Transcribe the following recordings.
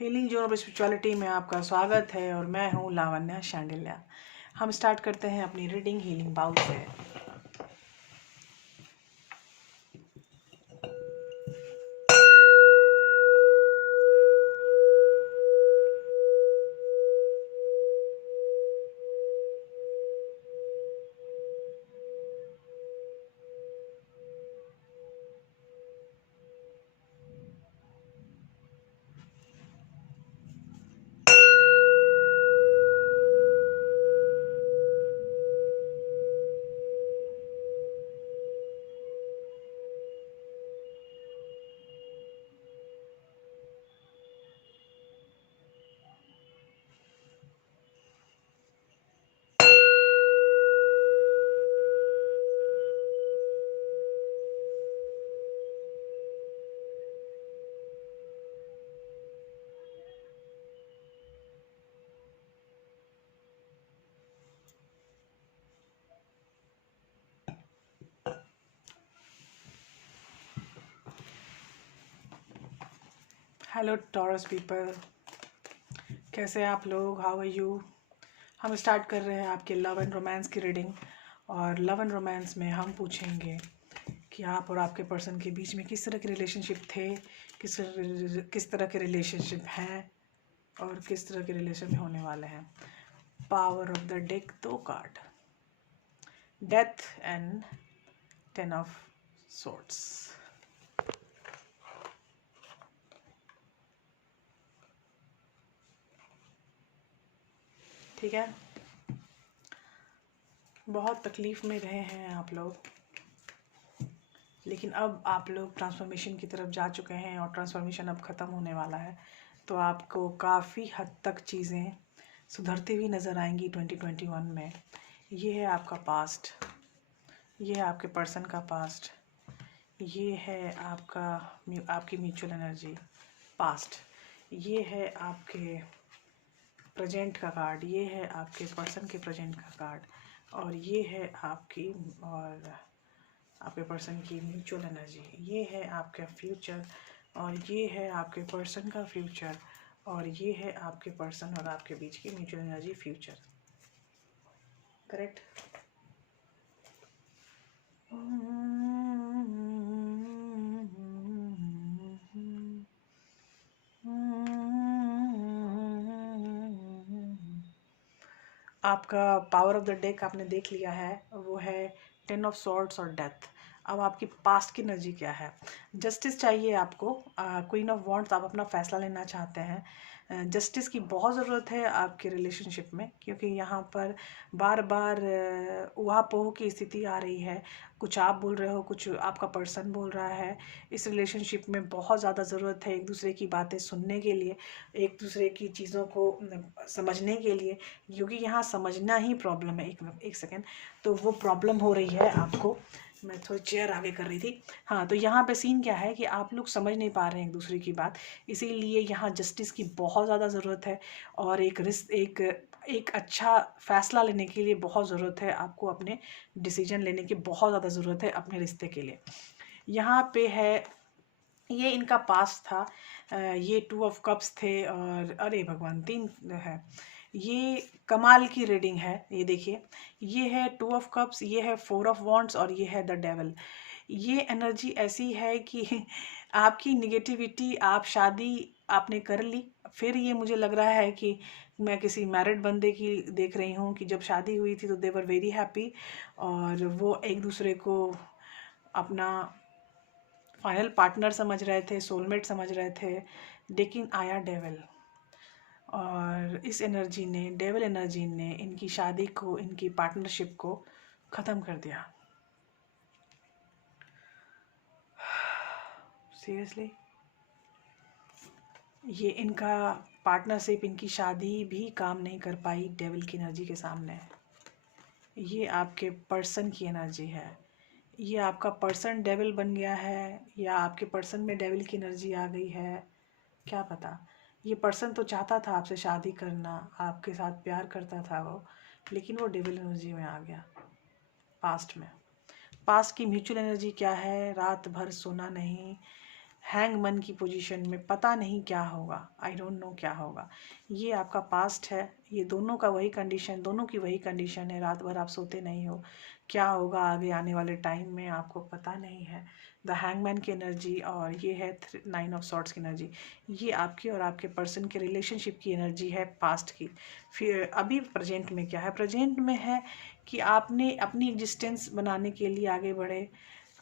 Healing zone of spirituality में आपका स्वागत है और मैं हूँ लावण्या शांडिल्या। हम स्टार्ट करते हैं अपनी रीडिंग हीलिंग बाउल से। हेलो टॉरस पीपल, कैसे हैं आप लोग? How are you? हम स्टार्ट कर रहे हैं आपके लव एंड रोमांस की रीडिंग। और लव एंड रोमांस में हम पूछेंगे कि आप और आपके पर्सन के बीच में किस तरह के रिलेशनशिप थे, किस तरह के रिलेशनशिप हैं और किस तरह के रिलेशन में होने वाले हैं। Power of the deck, 2 card, death and 10 of swords। ठीक है, बहुत तकलीफ में रहे हैं आप लोग, लेकिन अब आप लोग ट्रांसफॉर्मेशन की तरफ जा चुके हैं और ट्रांसफॉर्मेशन अब ख़त्म होने वाला है। तो आपको काफ़ी हद तक चीज़ें सुधरती हुई नज़र आएंगी 2021 में। ये है आपका पास्ट, ये है आपके पर्सन का पास्ट, ये है आपकी म्यूचुअल एनर्जी पास्ट, ये है आपके प्रेजेंट का कार्ड, ये है आपके पर्सन के प्रेजेंट का कार्ड, और ये है आपके पर्सन की म्यूचुअल एनर्जी, ये है आपका फ्यूचर, और ये है आपके पर्सन का फ्यूचर, और ये है आपके पर्सन और आपके बीच की म्यूचुअल एनर्जी फ्यूचर। करेक्ट? आपका पावर ऑफ द डेक आपने देख लिया है, वो है 10 ऑफ सॉर्ड्स और डेथ। अब आपकी पास्ट की एनर्जी क्या है? जस्टिस चाहिए आपको, क्वीन ऑफ वॉन्ड्स, आप अपना फैसला लेना चाहते हैं। जस्टिस की बहुत ज़रूरत है आपके रिलेशनशिप में, क्योंकि यहाँ पर बार बार ऊहा-पोह की स्थिति आ रही है। कुछ आप बोल रहे हो, कुछ आपका पर्सन बोल रहा है। इस रिलेशनशिप में बहुत ज़्यादा ज़रूरत है एक दूसरे की बातें सुनने के लिए, एक दूसरे की चीज़ों को समझने के लिए, क्योंकि यहाँ समझना ही प्रॉब्लम है। एक सेकेंड, तो वो प्रॉब्लम हो रही है आपको। मैं थोड़ी चेयर आगे कर रही थी। हाँ, तो यहाँ पे सीन क्या है कि आप लोग समझ नहीं पा रहे हैं एक दूसरे की बात, इसीलिए यहाँ जस्टिस की बहुत ज़्यादा ज़रूरत है। और एक अच्छा फ़ैसला लेने के लिए बहुत ज़रूरत है आपको, अपने डिसीजन लेने की बहुत ज़्यादा ज़रूरत है अपने रिश्ते के लिए। यहाँ पे है, ये इनका पास्ट था। ये 2 ऑफ कप्स थे, और अरे भगवान 3 है। ये कमाल की रीडिंग है, ये देखिए, ये है 2 ऑफ कप्स, ये है 4 ऑफ वॉन्ड्स, और ये है द डेविल। ये एनर्जी ऐसी है कि आपकी निगेटिविटी, आप शादी आपने कर ली, फिर ये मुझे लग रहा है कि मैं किसी मैरिड बंदे की देख रही हूँ कि जब शादी हुई थी तो दे वर वेरी हैप्पी, और वो एक दूसरे को अपना फाइनल पार्टनर समझ रहे थे, सोलमेट समझ रहे थे। लेकिन आया डेविल, और इस एनर्जी ने, डेविल एनर्जी ने इनकी शादी को, इनकी पार्टनरशिप को ख़त्म कर दिया। सीरियसली, ये इनका पार्टनरशिप, इनकी शादी भी काम नहीं कर पाई डेविल की एनर्जी के सामने। ये आपके पर्सन की एनर्जी है, ये आपका पर्सन डेविल बन गया है, या आपके पर्सन में डेविल की एनर्जी आ गई है, क्या पता। ये पर्सन तो चाहता था आपसे शादी करना, आपके साथ प्यार करता था वो, लेकिन वो डेविल एनर्जी में आ गया पास्ट में। पास्ट की म्यूचुअल एनर्जी क्या है? रात भर सोना नहीं, हैंगमैन की पोजीशन में, पता नहीं क्या होगा, आई डोंट नो क्या होगा। ये आपका पास्ट है, ये दोनों का वही कंडीशन, दोनों की वही कंडीशन है। रात भर आप सोते नहीं हो, क्या होगा आगे आने वाले टाइम में आपको पता नहीं है। द हैंगमैन की एनर्जी और ये है 9 ऑफ सॉर्ट्स की एनर्जी, ये आपकी और आपके पर्सन के रिलेशनशिप की एनर्जी है पास्ट की। फिर अभी प्रेजेंट में क्या है, प्रेजेंट में है कि आपने अपनी एग्जिस्टेंस बनाने के लिए आगे बढ़े।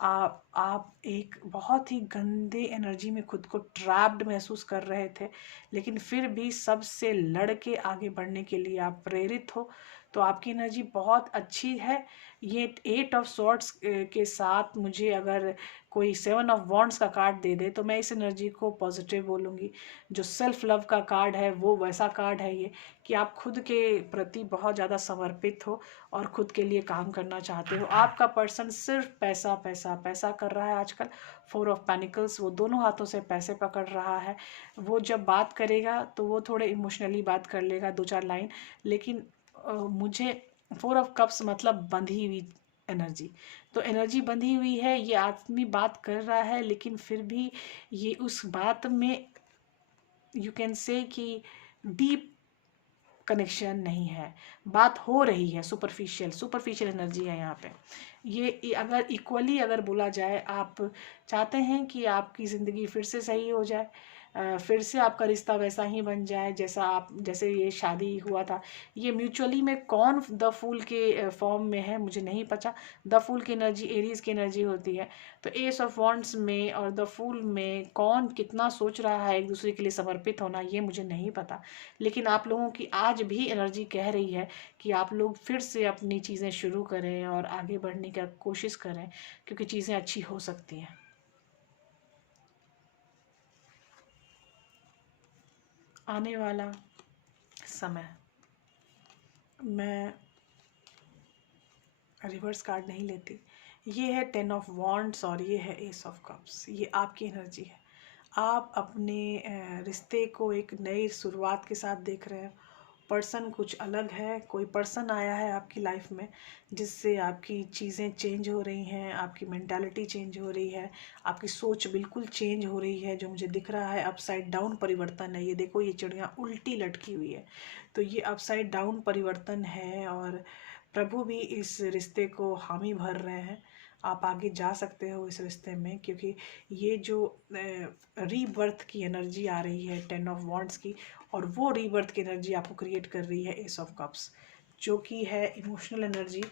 आप एक बहुत ही गंदे एनर्जी में खुद को ट्रैप्ड महसूस कर रहे थे, लेकिन फिर भी सबसे लड़ के आगे बढ़ने के लिए आप प्रेरित हो, तो आपकी एनर्जी बहुत अच्छी है। ये 8 ऑफ सॉर्ट्स के साथ मुझे अगर कोई 7 ऑफ वॉन्ड्स का कार्ड दे दे तो मैं इस एनर्जी को पॉजिटिव बोलूँगी। जो सेल्फ लव का कार्ड है वो वैसा कार्ड है ये, कि आप खुद के प्रति बहुत ज़्यादा समर्पित हो और खुद के लिए काम करना चाहते हो। आपका पर्सन सिर्फ पैसा पैसा पैसा कर रहा है आजकल। 4 ऑफ पेनिकल्स, वो दोनों हाथों से पैसे पकड़ रहा है। वो जब बात करेगा तो वो थोड़े इमोशनली बात कर लेगा, 2-4 लाइन, लेकिन मुझे 4 ऑफ कप्स मतलब बंधी हुई एनर्जी। तो एनर्जी बंधी हुई है, ये आदमी बात कर रहा है लेकिन फिर भी ये उस बात में यू कैन से कि डीप कनेक्शन नहीं है। बात हो रही है, सुपरफिशियल सुपरफिशियल एनर्जी है यहाँ पे। ये अगर इक्वली अगर बोला जाए, आप चाहते हैं कि आपकी ज़िंदगी फिर से सही हो जाए, फिर से आपका रिश्ता वैसा ही बन जाए जैसे ये शादी हुआ था। ये म्यूचुअली में कौन द फूल के फॉर्म में है मुझे नहीं पता। द फूल की एनर्जी एरीज की एनर्जी होती है, तो एस ऑफ वॉन्ड्स में और द फूल में कौन कितना सोच रहा है एक दूसरे के लिए समर्पित होना, ये मुझे नहीं पता। लेकिन आप लोगों की आज भी एनर्जी कह रही है कि आप लोग फिर से अपनी चीज़ें शुरू करें और आगे बढ़ने की कोशिश करें, क्योंकि चीज़ें अच्छी हो सकती हैं। आने वाला समय, मैं रिवर्स कार्ड नहीं लेती। ये है 10 ऑफ वॉन्ड्स और ये है एस ऑफ कप्स। ये आपकी एनर्जी है। आप अपने रिश्ते को एक नई शुरुआत के साथ देख रहे हैं। पर्सन कुछ अलग है, कोई पर्सन आया है आपकी लाइफ में जिससे आपकी चीज़ें चेंज हो रही हैं, आपकी मेंटालिटी चेंज हो रही है, आपकी सोच बिल्कुल चेंज हो रही है। जो मुझे दिख रहा है अपसाइड डाउन परिवर्तन है। ये देखो, ये चिड़िया उल्टी लटकी हुई है, तो ये अपसाइड डाउन परिवर्तन है और प्रभु भी इस रिश्ते को हामी भर रहे हैं। आप आगे जा सकते हो इस रिश्ते में, क्योंकि ये जो रीबर्थ की एनर्जी आ रही है 10 ऑफ वॉन्ड्स की, और वो रीबर्थ की एनर्जी आपको क्रिएट कर रही है एस ऑफ कप्स, जो कि है emotional energy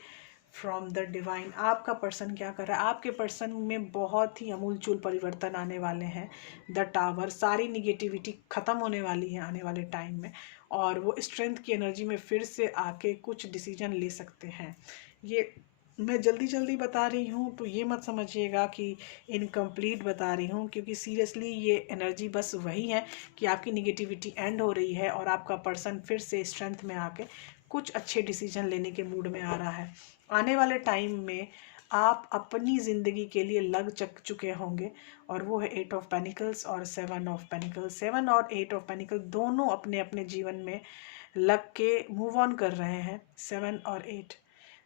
from the divine. आपका पर्सन क्या कर रहा है, आपके पर्सन में बहुत ही अमूलचूल परिवर्तन आने वाले हैं। द टावर, सारी निगेटिविटी ख़त्म होने वाली है आने वाले टाइम में, और वो स्ट्रेंथ की एनर्जी में फिर से आके कुछ डिसीजन ले सकते हैं। ये मैं जल्दी जल्दी बता रही हूँ तो ये मत समझिएगा कि इनकम्प्लीट बता रही हूँ, क्योंकि सीरियसली ये एनर्जी बस वही है कि आपकी निगेटिविटी एंड हो रही है और आपका पर्सन फिर से स्ट्रेंथ में आके कुछ अच्छे डिसीजन लेने के मूड में आ रहा है। आने वाले टाइम में आप अपनी ज़िंदगी के लिए लग चुके होंगे, और वो है 8 ऑफ पेनिकल्स और 7 ऑफ पेनिकल्स। 7 और 8 ऑफ पेनिकल दोनों अपने अपने जीवन में लग के मूव ऑन कर रहे हैं, 7 और 8।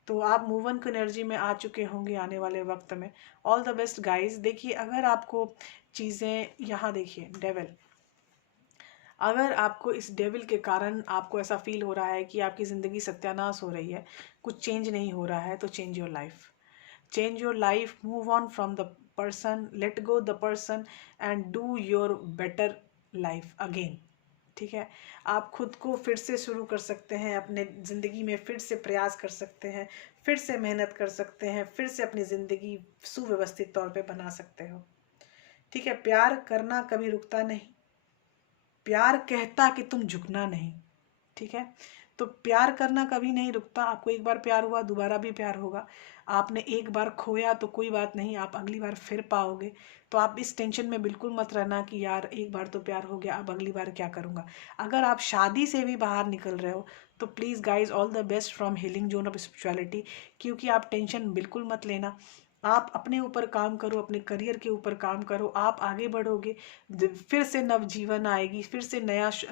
तो आप मूव ऑन की एनर्जी में आ चुके होंगे आने वाले वक्त में। All the best guys. देखिए, अगर आपको चीज़ें, यहाँ देखिए डेविल, अगर आपको इस डेविल के कारण आपको ऐसा फील हो रहा है कि आपकी ज़िंदगी सत्यानाश हो रही है, कुछ चेंज नहीं हो रहा है, तो change your life. Change your life, move on from the person, let go the person and do your better life again. ठीक है, आप खुद को फिर से शुरू कर सकते हैं, अपने ज़िंदगी में फिर से प्रयास कर सकते हैं, फिर से मेहनत कर सकते हैं, फिर से अपनी ज़िंदगी सुव्यवस्थित तौर पे बना सकते हो। ठीक है, प्यार करना कभी रुकता नहीं, प्यार कहता कि तुम झुकना नहीं। ठीक है, तो प्यार करना कभी नहीं रुकता। आपको एक बार प्यार हुआ, दोबारा भी प्यार होगा। आपने एक बार खोया तो कोई बात नहीं, आप अगली बार फिर पाओगे। तो आप इस टेंशन में बिल्कुल मत रहना कि यार एक बार तो प्यार हो गया, अब अगली बार क्या करूँगा। अगर आप शादी से भी बाहर निकल रहे हो तो please guys, all the best from healing zone of spirituality, क्योंकि आप टेंशन बिल्कुल मत लेना। आप अपने ऊपर काम करो, अपने करियर के ऊपर काम करो, आप आगे बढ़ोगे, फिर से नवजीवन आएगी, फिर से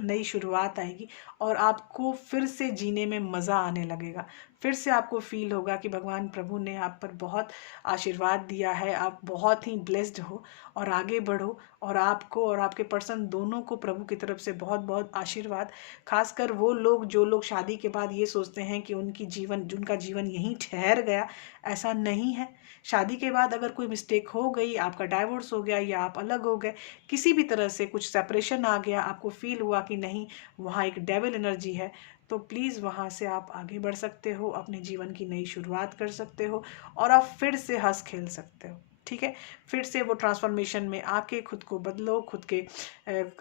नई शुरुआत आएगी, और आपको फिर से जीने में मज़ा आने लगेगा। फिर से आपको फील होगा कि भगवान प्रभु ने आप पर बहुत आशीर्वाद दिया है, आप बहुत ही ब्लेस्ड हो, और आगे बढ़ो। और आपको और आपके पर्सन दोनों को प्रभु की तरफ से बहुत बहुत आशीर्वाद। खासकर वो लोग जो लोग शादी के बाद ये सोचते हैं कि उनका जीवन यहीं ठहर गया, ऐसा नहीं है। शादी के बाद अगर कोई मिस्टेक हो गई, आपका डाइवोर्स हो गया या आप अलग हो गए, किसी भी तरह से कुछ सेपरेशन आ गया, आपको फील हुआ कि नहीं वहाँ एक डेविल एनर्जी है, तो प्लीज़ वहाँ से आप आगे बढ़ सकते हो, अपने जीवन की नई शुरुआत कर सकते हो, और आप फिर से हंस खेल सकते हो। ठीक है, फिर से वो ट्रांसफॉर्मेशन में आके खुद को बदलो, खुद के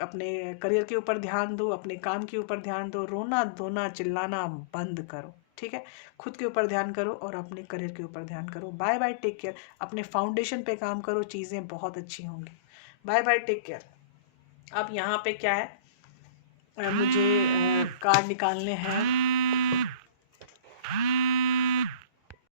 अपने करियर के ऊपर ध्यान दो, अपने काम के ऊपर ध्यान दो, रोना धोना चिल्लाना बंद करो। ठीक है, खुद के ऊपर ध्यान करो और अपने करियर के ऊपर ध्यान करो। Bye bye, take care. अपने फाउंडेशन पे काम करो, चीज़ें बहुत अच्छी होंगी। Bye bye, take care. अब यहाँ पे क्या है, मुझे कार्ड निकालने हैं।